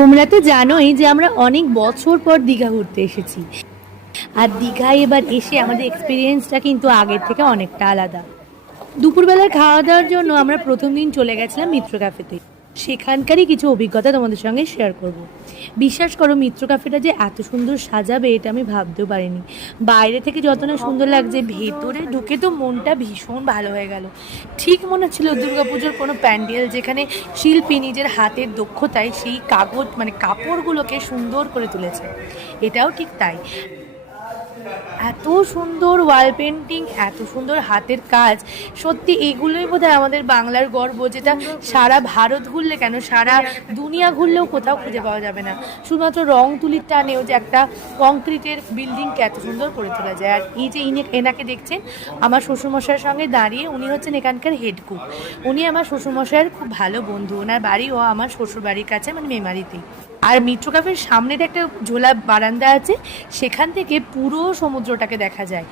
তোমরা তো জানোই যে আমরা অনেক বছর পর দীঘা ঘুরতে এসেছি। আর দীঘায় এবার এসে আমাদের এক্সপিরিয়েন্সটা কিন্তু আগের থেকে অনেকটা আলাদা। দুপুরবেলার খাওয়া দাওয়ার জন্য আমরা প্রথম দিন চলে গেছিলাম মিত্র ক্যাফেতে। সেখানকারই কিছু অভিজ্ঞতা তোমাদের সঙ্গে শেয়ার করব। বিশ্বাস করো, মিত্র ক্যাফেটা যে এত সুন্দর সাজাবে এটা আমি ভাবতেও পারিনি। বাইরে থেকে যত না সুন্দর লাগছে, ভেতরে ঢুকে তো মনটা ভীষণ ভালো হয়ে গেল। ঠিক মনে হচ্ছিল দুর্গাপুজোর কোনো প্যান্ডেল, যেখানে শিল্পী নিজের হাতের দক্ষতায় সেই কাগজ কাপড়গুলোকে সুন্দর করে তুলেছে। এটাও ঠিক তাই। এত সুন্দর ওয়াল পেন্টিং, এত সুন্দর হাতের কাজ, সত্যি এগুলোই বোধহয় আমাদের বাংলার গর্ব, যেটা সারা ভারত ঘুরলে কেন, সারা দুনিয়া ঘুরলেও কোথাও খুঁজে পাওয়া যাবে না। শুধুমাত্র রং তুলির টানেও যে একটা কংক্রিটের বিল্ডিংকে এত সুন্দর করে তোলা যায়। আর এই যে এনাকে দেখছেন আমার শ্বশুরমশাইয়ের সঙ্গে দাঁড়িয়ে, উনি হচ্ছেন এখানকার হেড কুক। উনি আমার শ্বশুরমশাইয়ের খুব ভালো বন্ধু। ওনার বাড়িও আমার শ্বশুর বাড়ির কাছে, মানে মেমারিতেই। আর মিত্র ক্যাফের সামনের একটা ঝোলা বারান্দা আছে, সেখান থেকে পুরো সমুদ্রটাকে দেখা যায়।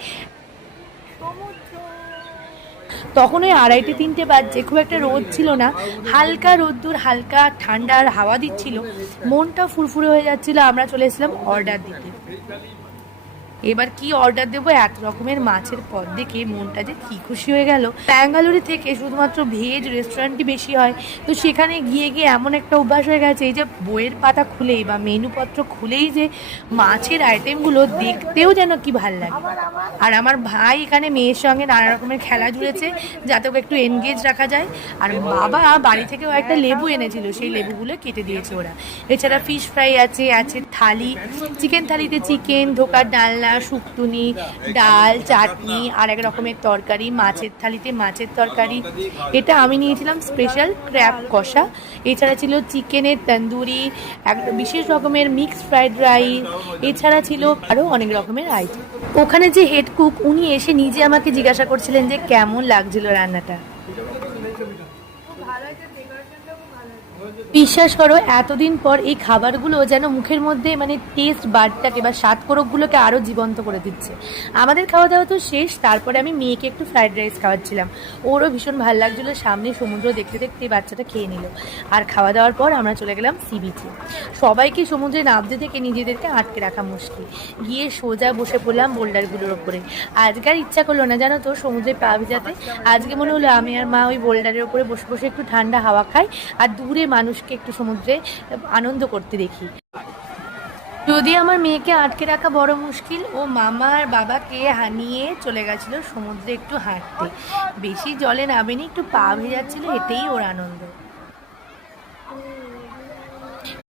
তখন ওই 2:30-3টে বাজছে, খুব একটা রোদ ছিল না, হালকা রোদ্দুর, হালকা ঠান্ডার হাওয়া দিচ্ছিল, মনটা ফুরফুরে হয়ে যাচ্ছিল। আমরা চলে এসেছিলাম অর্ডার দিতে। এবার কি অর্ডার দেবো, এত রকমের মাছের পদ দেখে মনটা যে কি খুশি হয়ে গেল। ব্যাঙ্গালোরে থেকে শুধুমাত্র ভেজ রেস্টুরেন্টই বেশি হয়, তো সেখানে গিয়ে গিয়ে এমন একটা অভ্যাস হয়ে গেছে, এই যে বইয়ের পাতা খুলেই বা মেনুপত্র খুলেই যে মাছের আইটেমগুলো দেখতেও যেন কি ভাল লাগে। আর আমার ভাই এখানে মেয়ের সঙ্গে নানা রকমের খেলা জুড়েছে, যাতে ওকে একটু এনগেজ রাখা যায়। আর বাবা বাড়ি থেকেও একটা লেবু এনেছিল, সেই লেবুগুলো কেটে দিয়েছে ওরা। এছাড়া ফিশ ফ্রাই আছে, আছে থালি, চিকেন থালিতে চিকেন, ঢোকার ডালনা, শুক্তুনি, ডাল, চাটনি, আর এক রকমের তরকারি, মাছের থালিতে মাছের তরকারি। এটা আমি নিয়েছিলাম স্পেশাল ক্র্যাব কষা। এছাড়া ছিল চিকেনের তন্দুরি, এক বিশেষ রকমের মিক্সড ফ্রাইড রাইস। এছাড়া ছিল আরও অনেক রকমের আইটেম। ওখানে যে হেড কুক, উনি এসে নিজে আমাকে জিজ্ঞাসা করছিলেন যে কেমন লাগছিল রান্নাটা। বিশ্বাস করো, এতদিন পর এই খাবারগুলো যেন মুখের মধ্যে মানে টেস্ট বাডটাকে বা স্বাদকোরকগুলোকে আরও জীবন্ত করে দিচ্ছে। আমাদের খাওয়া দাওয়া তো শেষ, তারপরে আমি মেয়েকে একটু ফ্রাইড রাইস খাওয়াচ্ছিলাম। ওরও ভীষণ ভালো লাগছিলো। সামনে সমুদ্র দেখতে দেখতে বাচ্চাটা খেয়ে নিল। আর খাওয়া দাওয়ার পর আমরা চলে গেলাম সি বিচে। সবাইকে সমুদ্রে নামতে থেকে নিজেদেরকে আটকে রাখা মুশকিল। গিয়ে সোজা বসে পড়লাম বোল্ডারগুলোর ওপরে। আজকে আর ইচ্ছা করলো না জানো তো সমুদ্রে পা ভেজাতে। আজকে মনে হলো আমি আর মা ওই বোল্ডারের ওপরে বসে বসে একটু ঠান্ডা হাওয়া খাই, আর দূরে মানুষকে একটু সমুদ্রে আনন্দ করতে দেখি। যদি আমার মেয়েকে আটকে রাখা বড় মুশকিল, ও মামা আর বাবাকে নিয়ে চলে গেছিলো সমুদ্রে একটু হাঁটতে। বেশি জলে নামেনি, একটু পা ভেজাচ্ছিল, এটাই ওর আনন্দ।